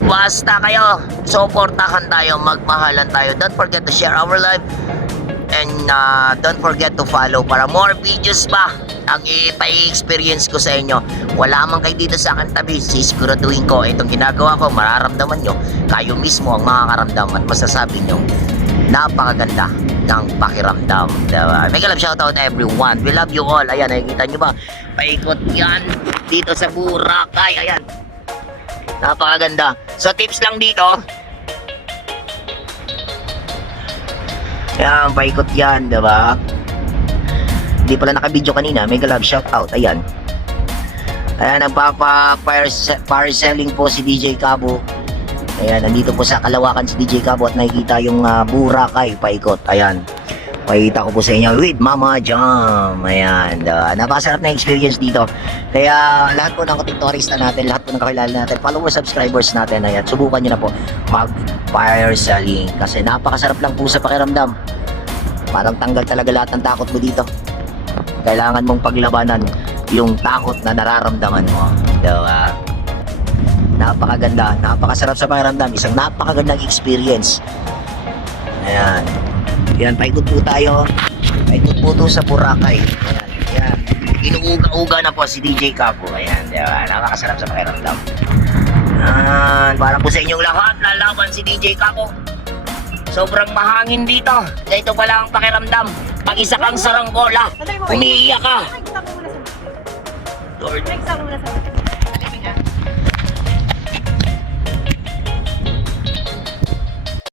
Basta kayo, supportahan tayo, magmahalan tayo. Don't forget to share our life. And uh, don't forget to follow para more videos pa ang ipa-experience ko sa inyo. Wala man kayo dito sa akin tabi, sisiguraduhin ko itong ginagawa ko, mararamdaman nyo, kayo mismo ang makakaramdam at masasabi nyo, napakaganda ng pakiramdam. Diba? Mega love shoutout everyone. We love you all. Ayan, nakikita nyo ba? Paikot yan dito sa Boracay. Ayan. Napakaganda. So tips lang dito, Ayan, paikot yan, diba? Hindi pala naka-video kanina. Mega love shoutout. Ayan. Ayan, nagpapa-parcelling po si DJ Cabo. Ayan, nandito po sa Kalawakan si DJ Cabo at nakikita yung uh, Boracay paikot. Ayan. Pakita ko po sa inyo with Mama Jam. Ayan. Uh, napakasarap na experience dito. Kaya lahat po ng kotiktorista natin, lahat po ng kakilala natin, followers, subscribers natin, ayan, subukan nyo na po mag-fire selling. Kasi napakasarap lang po sa pakiramdam. Parang tanggal talaga lahat ng takot mo dito. Kailangan mong paglabanan yung takot na nararamdaman mo. Diba? Napakaganda, napakasarap sa pakiramdam. Isang napakagandang experience. Ayan. Yan, paikot po tayo. Paikot po to sa Boracay. Ayan, ayan. Inuuga-uga na po si DJ Capo. Ayan, diba? Napakasarap sa pakiramdam. Ayan, para po sa inyong lahat, lalaban si DJ Capo. Sobrang mahangin dito. Ganito pala ang pakiramdam. Pag isa kang saranggola, umiiyak ka. Lord, Next mo muna sa